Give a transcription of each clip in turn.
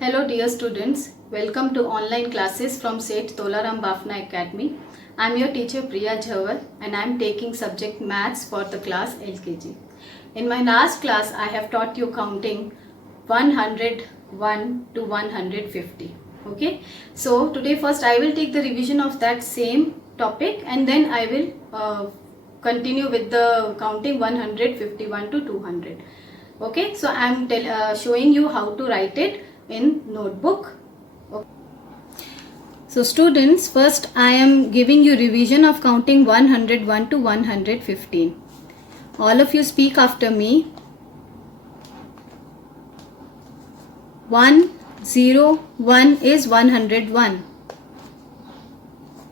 Hello dear students, welcome to online classes from Seth Tolaram Bafna Academy. I am your teacher Priya Jhawar and I am taking subject maths for the class LKG. In my last class I have taught you counting 101 to 150. Okay, so today first I will take the revision of that same topic and then I will continue with the counting 151 to 200. Okay, so I am showing you how to write it in notebook. Okay. So students, first I am giving you revision of counting 101 to 115. All of you speak after me. 101 is 101.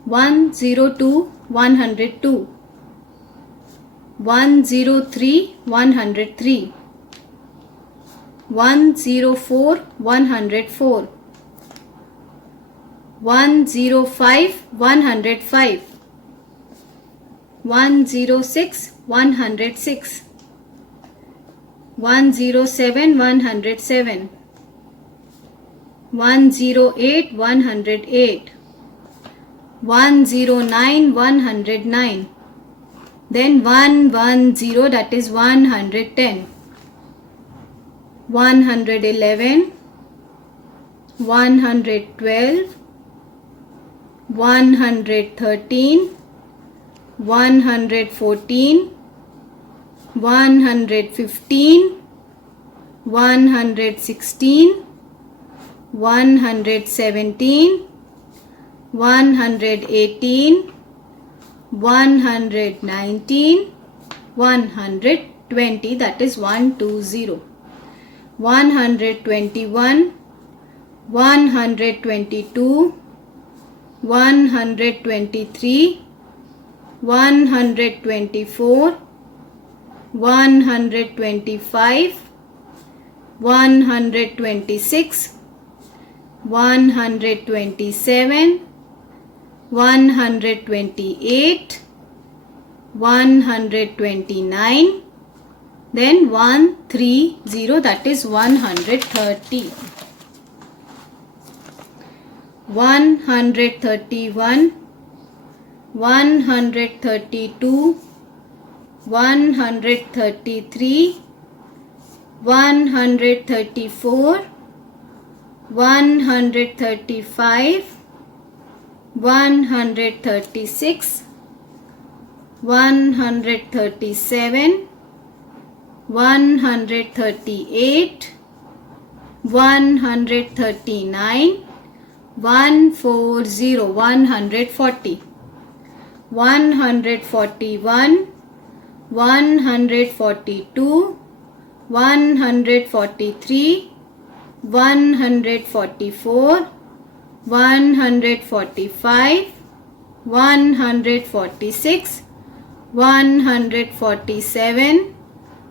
102 102. 103 103. 104 104. 105 105. 106 106. 107 107. 108 108. 109 109. Then 110, that is 110. 111, 112, 113, 114, 115, 116, 117, 118, 119, 120, that is 120. 121, 122, 123, 124, 125, 126, 127, 128, 129, then 130, that is 130. 131, 132, 133, 134, 135, 136, 137, 138, 139, 140, 140, 141, 142, 143, 144, 145, 146, 147,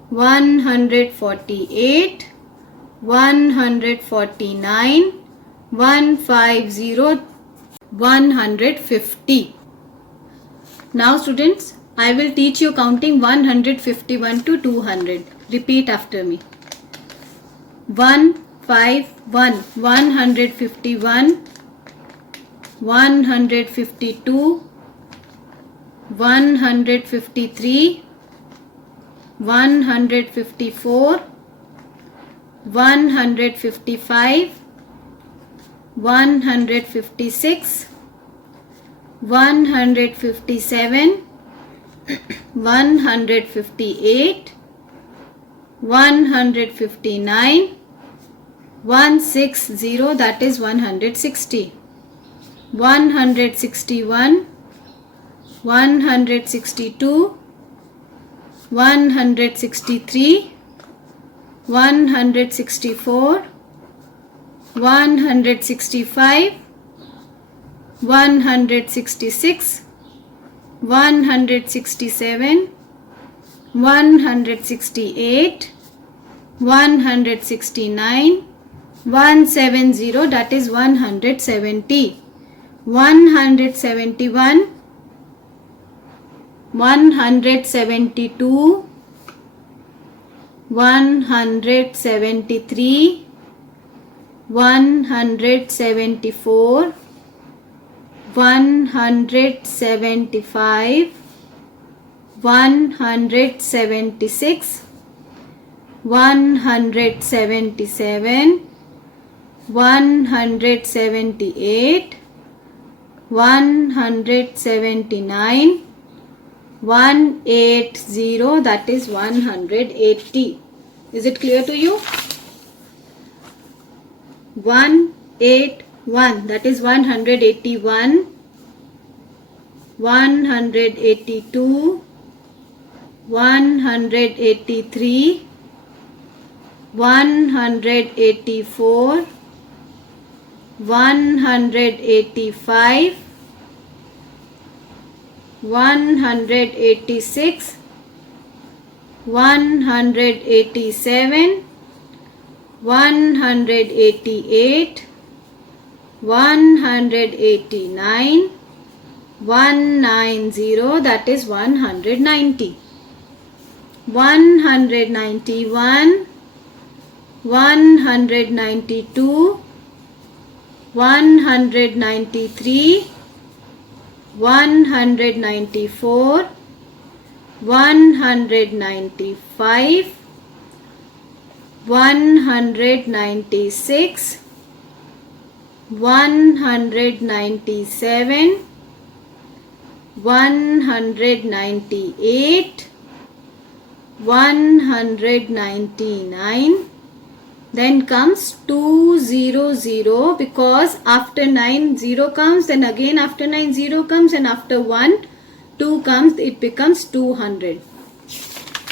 148, 149, 150, 150. Now students, I will teach you counting 151 to 200. Repeat after me. 151, 151, 152, 153, 154, 155, 156, 157, 158, 159, 160, that is 160, 161, 162, 163, 164, 165, 166, 167, 168, 169, 170, that is 170, 171, 172, 173, 174, 175, 176, 177, 178, 179, 180, that is 180. Is it clear to you? 181, that is 181, 182, 183, 184, 185, 186, 187, 188, 189, 190, that is 190, 191, 192, 193, 194, 195, 196, 197, 198, 199. Then comes 200, because after 9 0 comes, then again after 9 0 comes, and after 1 2 comes, it becomes 200.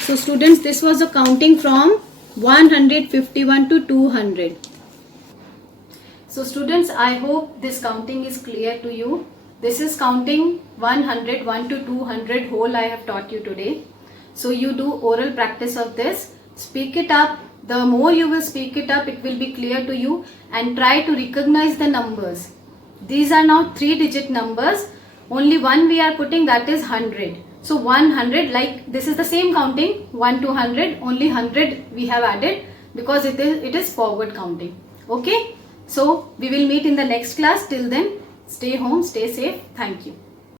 So students, this was a counting from 151 to 200. So students, I hope this counting is clear to you. This is counting 101 to 200 whole I have taught you today. So you do oral practice of this, speak it up. The more you will speak it up, it will be clear to you, and try to recognize the numbers. These are now 3-digit numbers. Only one we are putting, that is 100. So 100, like this is the same counting 1 to 100, only 100 we have added because it is forward counting. Okay. So we will meet in the next class. Till then, stay home, stay safe. Thank you.